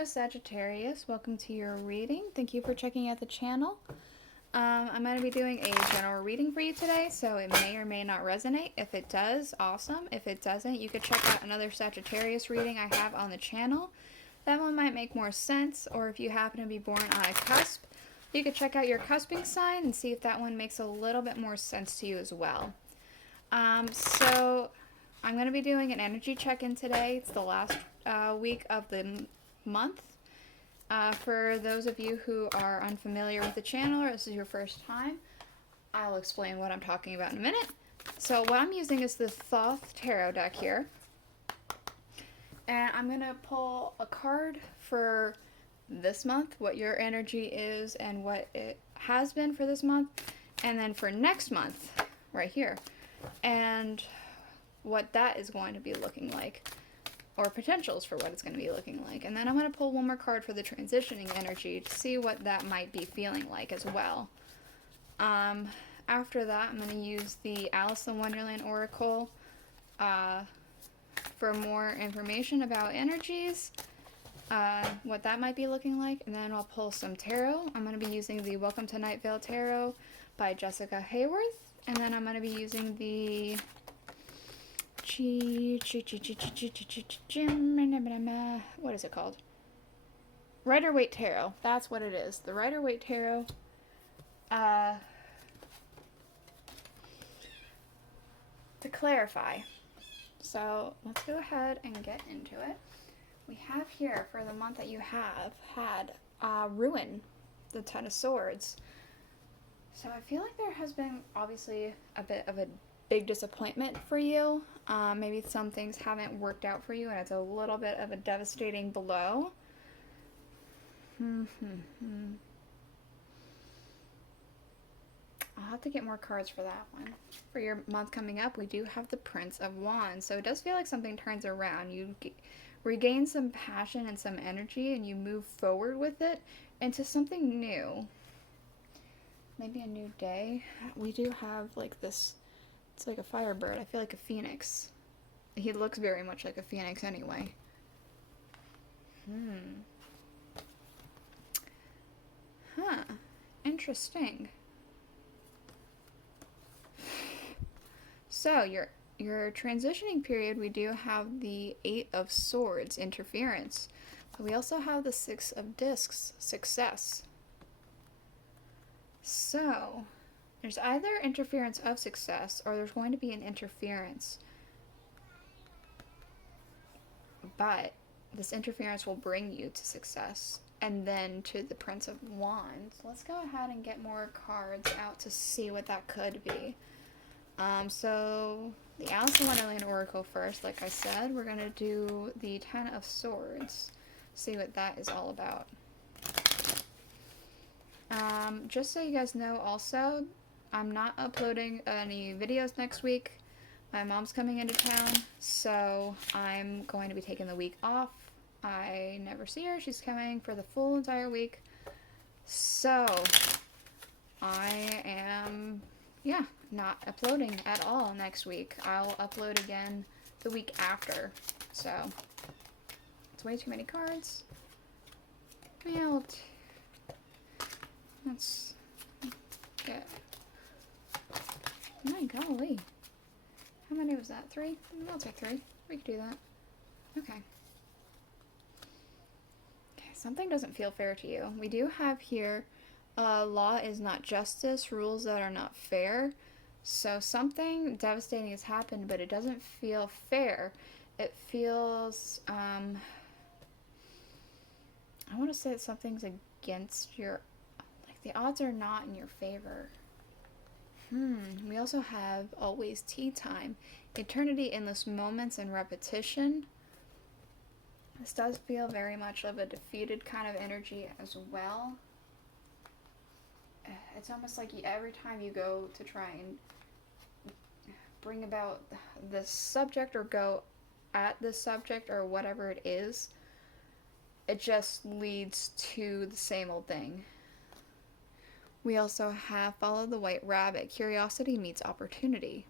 Hello Sagittarius, welcome to your reading. Thank you for checking out the channel. I'm going to be doing a general reading for you today, so it may or may not resonate. If it does, awesome. If it doesn't, you could check out another Sagittarius reading I have on the channel. That one might make more sense, or if you happen to be born on a cusp, you could check out your cusping sign and see if that one makes a little bit more sense to you as well. So I'm going to be doing an energy check-in today. It's the last week of the month. For those of you who are unfamiliar with the channel or this is your first time, I'll explain what I'm talking about in a minute. So what I'm using is the Thoth tarot deck here. And I'm going to pull a card for this month, what your energy is and what it has been for this month. And then for next month, right here, and what that is going to be looking like. Or potentials for what it's going to be looking like. And then I'm going to pull one more card for the transitioning energy to see what that might be feeling like as well. After that, I'm going to use the Alice in Wonderland Oracle for more information about energies, what that might be looking like. And then I'll pull some tarot. I'm going to be using the Welcome to Night Vale Tarot by Jessica Hayworth. And then I'm going to be using the what is it called? Rider-Waite Tarot. That's what it is. The Rider-Waite Tarot. To clarify. So let's go ahead and get into it. We have here for the month that you have had Ruin, the Ten of Swords. So I feel like there has been obviously a bit of a big disappointment for you. Maybe some things haven't worked out for you and it's a little bit of a devastating blow. I'll have to get more cards for that one. For your month coming up, we do have the Prince of Wands. So it does feel like something turns around. You regain some passion and some energy and you move forward with it into something new. Maybe a new day. We do have like this. It's like a firebird. I feel like a phoenix. He looks very much like a phoenix anyway. Interesting. So, your transitioning period, we do have the Eight of Swords, interference. But we also have the Six of Discs, success. So, there's either interference of success or there's going to be an interference. But this interference will bring you to success. And then to the Prince of Wands. Let's go ahead and get more cards out to see what that could be. So the Alice in Wonderland Oracle first, like I said. We're going to do the Ten of Swords. See what that is all about. Just so you guys know also, I'm not uploading any videos next week. My mom's coming into town, so I'm going to be taking the week off. I never see her. She's coming for the full entire week. So, I am, not uploading at all next week. I'll upload again the week after. So, it's way too many cards. Yeah, let's get... My golly. How many was that? 3? I'll take 3. We could do that. Okay. Okay, something doesn't feel fair to you. We do have here, law is not justice, rules that are not fair. So something devastating has happened, but it doesn't feel fair. It feels, I want to say that something's against your, like the odds are not in your favor. We also have always tea time. Eternity, endless moments, and repetition. This does feel very much of a defeated kind of energy as well. It's almost like every time you go to try and bring about this subject or go at this subject or whatever it is, it just leads to the same old thing. We also have Follow the White Rabbit. Curiosity meets opportunity.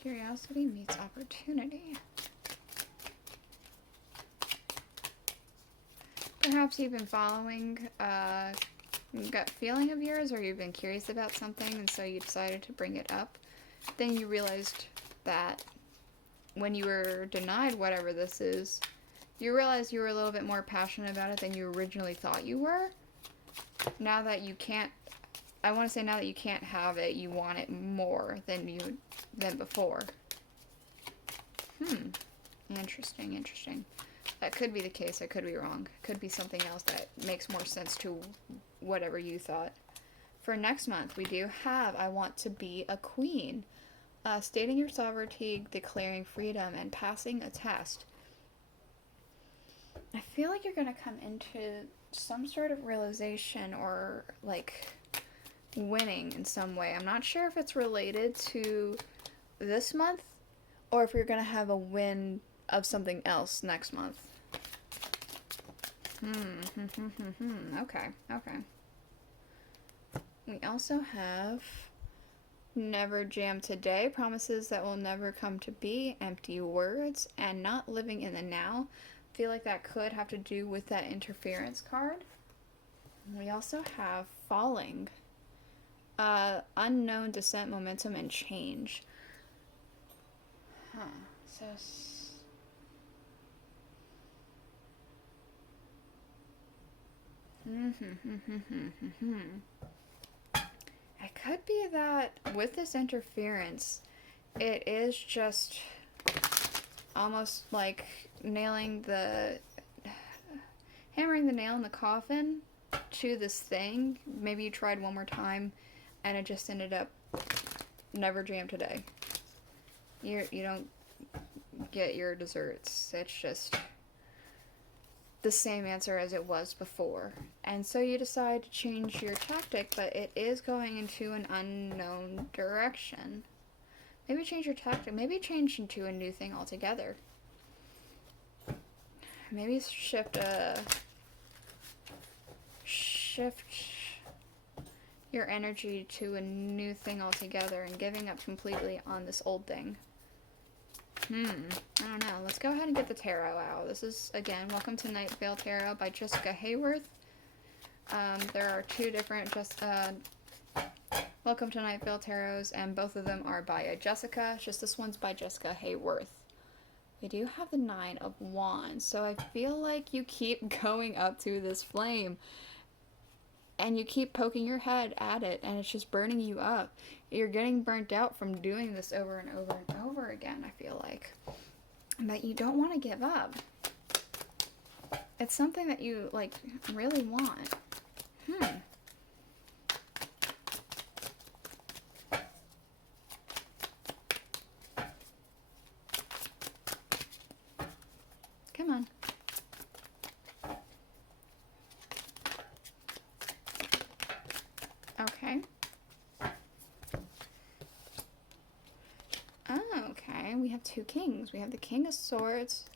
Curiosity meets opportunity. Perhaps you've been following a gut feeling of yours, or you've been curious about something, and so you decided to bring it up. Then you realized that when you were denied whatever this is, you realized you were a little bit more passionate about it than you originally thought you were. Now that you can't, I want to say now that you can't have it, you want it more than before. Interesting. That could be the case. I could be wrong. Could be something else that makes more sense to whatever you thought. For next month, we do have I Want to Be a Queen. Stating your sovereignty, declaring freedom, and passing a test. I feel like you're going to come into some sort of realization or, like, winning in some way. I'm not sure if it's related to this month or if you're going to have a win of something else next month. Okay. We also have Never Jam Today, promises that will never come to be, empty words, and not living in the now. I feel like that could have to do with that interference card. We also have Falling, unknown descent, momentum, and change. So it could be that with this interference, it is just almost like hammering the nail in the coffin to this thing. Maybe you tried one more time and it just ended up never jam today. You don't get your desserts. It's just the same answer as it was before. And so you decide to change your tactic, but it is going into an unknown direction. Maybe change your tactic. Maybe change into a new thing altogether. Maybe shift your energy to a new thing altogether and giving up completely on this old thing. I don't know. Let's go ahead and get the tarot out. This is, again, Welcome to Night Vale Tarot by Jessica Hayworth. There are two different Welcome to Night Vale Tarots, and both of them are by Jessica. Just this one's by Jessica Hayworth. We do have the 9 of Wands, so I feel like you keep going up to this flame, and you keep poking your head at it, and it's just burning you up. You're getting burnt out from doing this over and over and over again, I feel like. But you don't want to give up. It's something that you, like, really want. Come on. Okay. Okay, we have two kings. We have the King of Swords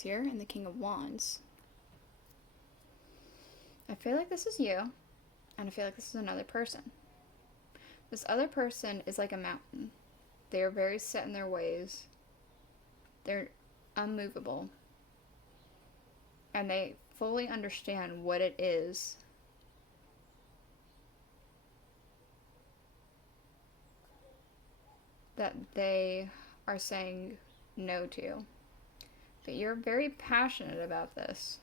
here, and the King of Wands. I feel like this is you, and I feel like this is another person. This other person is like a mountain. They are very set in their ways. They're unmovable. And they fully understand what it is that they are saying no to. But you're very passionate about this.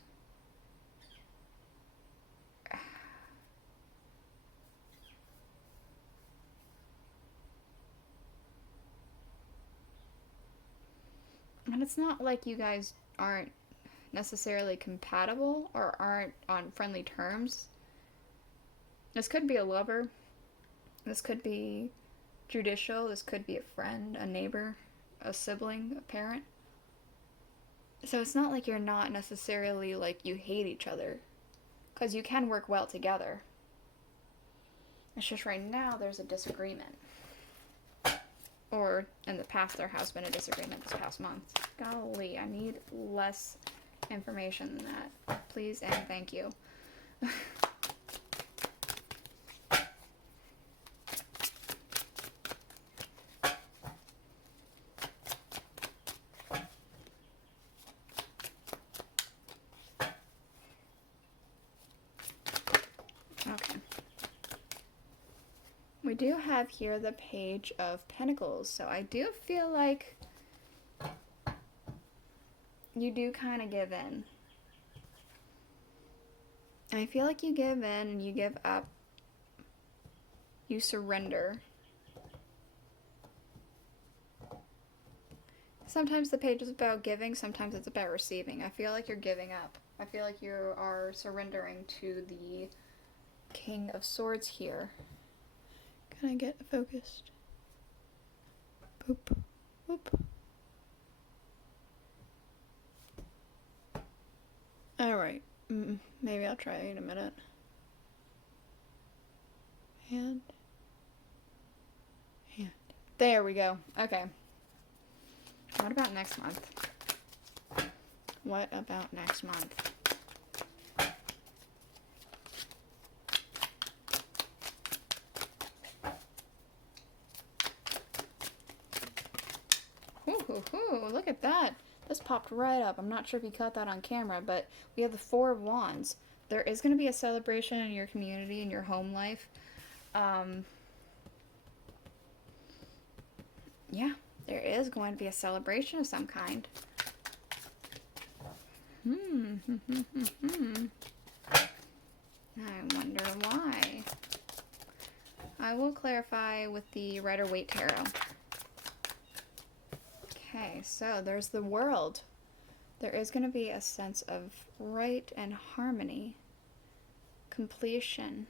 And it's not like you guys aren't necessarily compatible or aren't on friendly terms. This could be a lover. This could be judicial. This could be a friend, a neighbor, a sibling, a parent. So it's not like you're not necessarily like you hate each other, because you can work well together. It's just right now there's a disagreement. Or in the past there has been a disagreement this past month. Golly, I need less information than that. Please and thank you. we do have here the Page of Pentacles. So I do feel like you do kind of give in. I feel like you give in and you give up. You surrender. Sometimes the page is about giving, sometimes it's about receiving. I feel like you're giving up. I feel like you are surrendering to the King of Swords here. Can I get focused? Boop, boop. Alright, maybe I'll try in a minute. And there we go. Okay. What about next month? What about next month? Ooh, look at that. This popped right up. I'm not sure if you caught that on camera, but we have the Four of Wands. There is going to be a celebration in your community, in your home life. Yeah, there is going to be a celebration of some kind. I wonder why. I will clarify with the Rider-Waite Tarot. Okay, so there's the World. There is going to be a sense of right and harmony. Completion.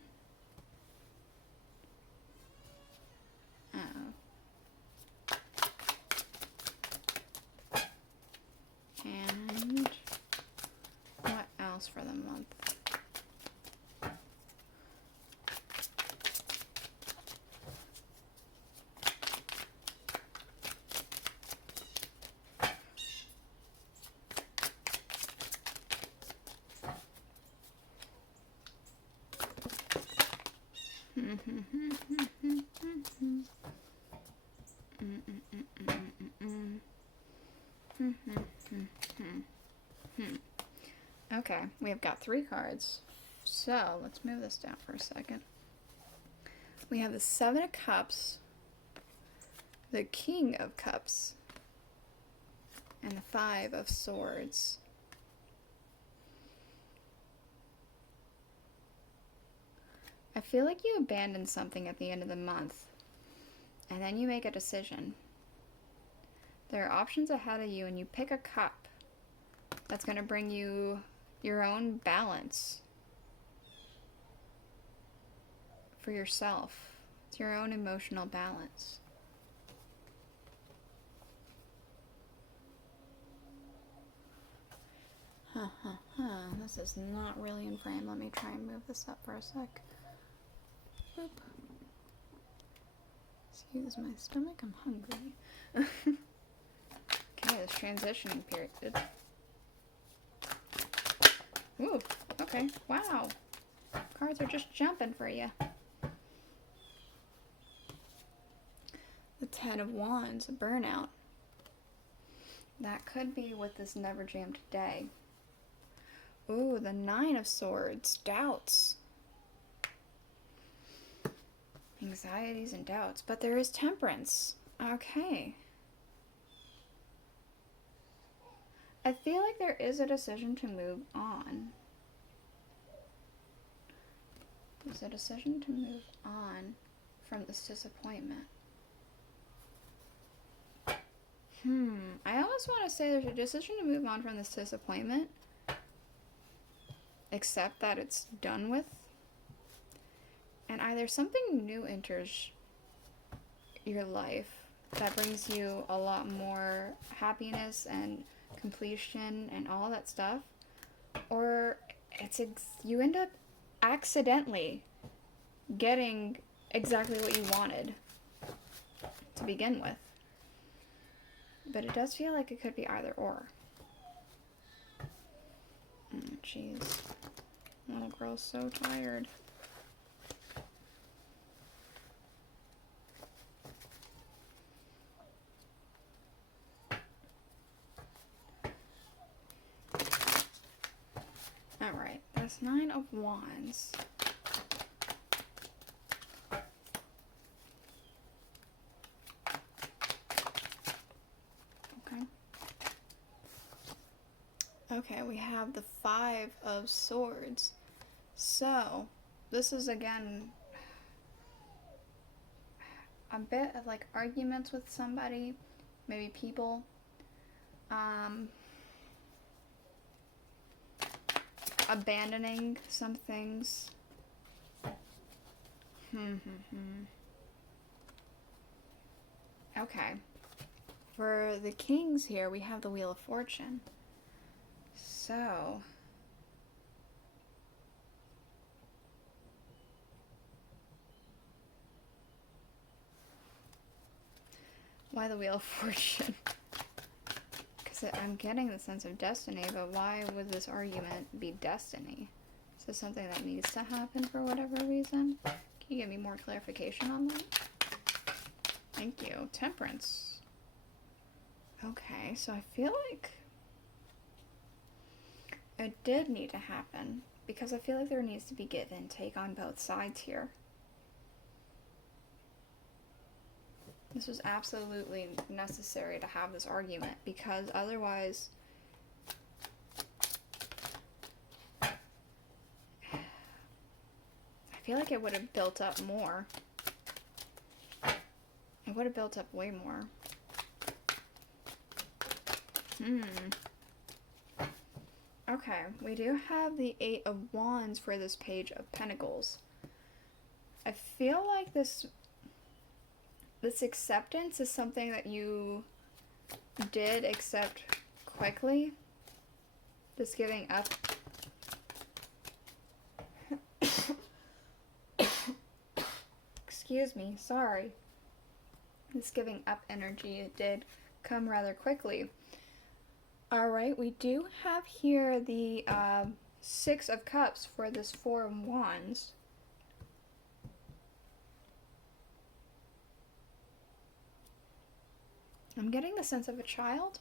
And what else for the month? Okay, we have got 3 cards. So, let's move this down for a second. We have the 7 of Cups, the King of Cups, and the 5 of Swords. I feel like you abandon something at the end of the month, and then you make a decision. There are options ahead of you, and you pick a cup that's going to bring you your own balance for yourself. It's your own emotional balance. This is not really in frame. Let me try and move this up for a sec. Boop. Excuse my stomach, I'm hungry. Okay, this transitioning period. Ooh, okay, wow. Cards are just jumping for you. The 10 of Wands, a burnout. That could be with this Never Jammed Day. Ooh, the 9 of Swords, doubts. Anxieties and doubts, but there is Temperance. Okay. I feel like there is a decision to move on. There's a decision to move on from this disappointment. I almost want to say there's a decision to move on from this disappointment, accept that it's done with, and either something new enters your life that brings you a lot more happiness and completion and all that stuff, or you end up accidentally getting exactly what you wanted to begin with. But it does feel like it could be either or. Oh, jeez. Little girl's so tired. Alright, that's 9 of Wands. Okay, we have the Five of Swords. So, this is again a bit of like arguments with somebody, maybe people. Abandoning some things. Okay. For the kings here, we have the Wheel of Fortune. So, why the Wheel of Fortune? Because I'm getting the sense of destiny, but why would this argument be destiny? Is this something that needs to happen for whatever reason? Can you give me more clarification on that? Thank you. Temperance. Okay, so I feel like it did need to happen, because I feel like there needs to be give and take on both sides here. This was absolutely necessary to have this argument, because otherwise I feel like it would have built up more. It would have built up way more. Okay, we do have the Eight of Wands for this Page of Pentacles. I feel like this acceptance is something that you did accept quickly. This giving up. Excuse me, sorry. This giving up energy, it did come rather quickly. Alright, we do have here the Six of Cups for this Four of Wands. I'm getting the sense of a child.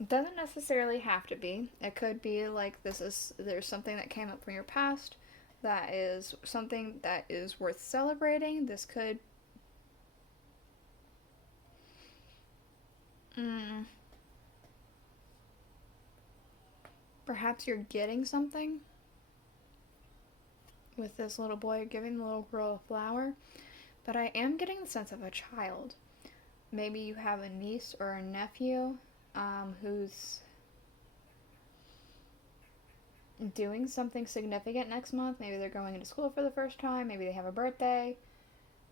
It doesn't necessarily have to be. It could be like there's something that came up from your past that is something that is worth celebrating. This could perhaps you're getting something with this little boy giving the little girl a flower, but I am getting the sense of a child. Maybe you have a niece or a nephew who's doing something significant next month. Maybe they're going into school for the first time. Maybe they have a birthday.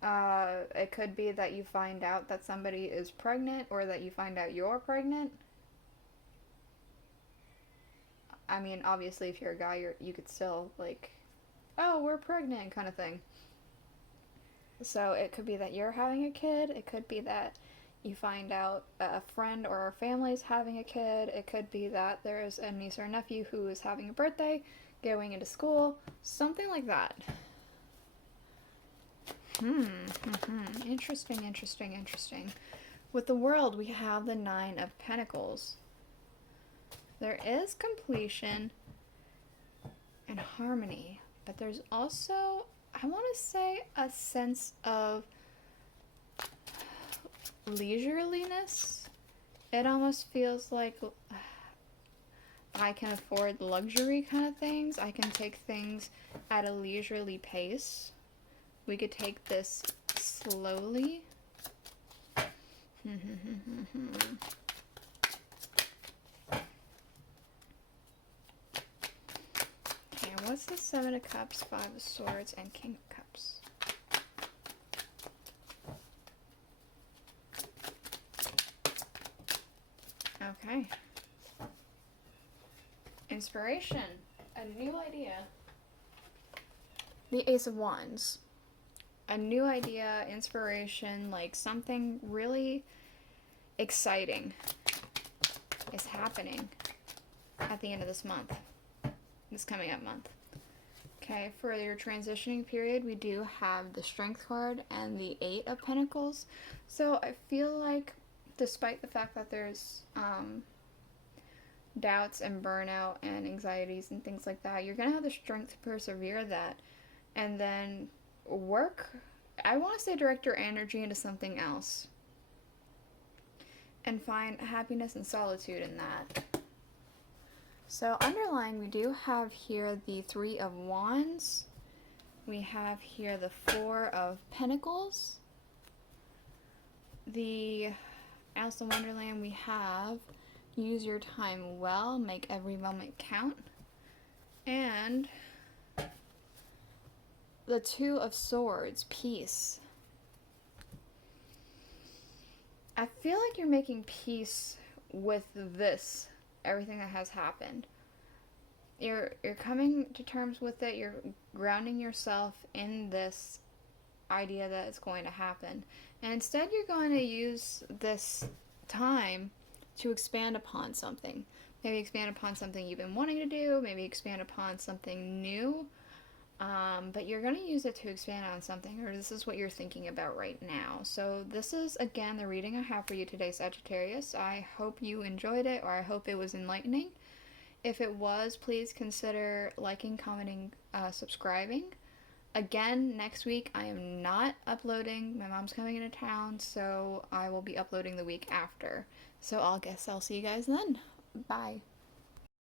It could be that you find out that somebody is pregnant, or that you find out you're pregnant. I mean, obviously, if you're a guy, you could still, like, oh, we're pregnant kind of thing. So it could be that you're having a kid. It could be that you find out a friend or a family's having a kid. It could be that there's a niece or nephew who is having a birthday, going into school, something like that. Interesting. With the World, we have the Nine of Pentacles. There is completion and harmony, but there's also, I want to say, a sense of leisureliness. It almost feels like I can afford luxury kind of things. I can take things at a leisurely pace. We could take this slowly. Okay, what's the Seven of Cups, Five of Swords, and King of Cups? Okay. Inspiration. A new idea. The Ace of Wands. A new idea, inspiration, like something really exciting is happening at the end of this month. This coming up month. Okay, for your transitioning period, we do have the Strength card and the Eight of Pentacles. So I feel like, despite the fact that there's doubts and burnout and anxieties and things like that, you're gonna have the strength to persevere that, and then work, I want to say direct your energy into something else and find happiness and solitude in that. So underlying, we do have here the Three of Wands. We have here the Four of Pentacles. The Alice in Wonderland, we have use your time well, make every moment count. And the Two of Swords, peace. I feel like you're making peace with this, everything that has happened. You're coming to terms with it. You're grounding yourself in this idea that it's going to happen. And instead you're going to use this time to expand upon something. Maybe expand upon something you've been wanting to do. Maybe expand upon something new. But you're going to use it to expand on something, or this is what you're thinking about right now. So this is, again, the reading I have for you today, Sagittarius. I hope you enjoyed it, or I hope it was enlightening. If it was, please consider liking, commenting, subscribing. Again, next week I am not uploading. My mom's coming into town, so I will be uploading the week after. So I'll see you guys then. Bye.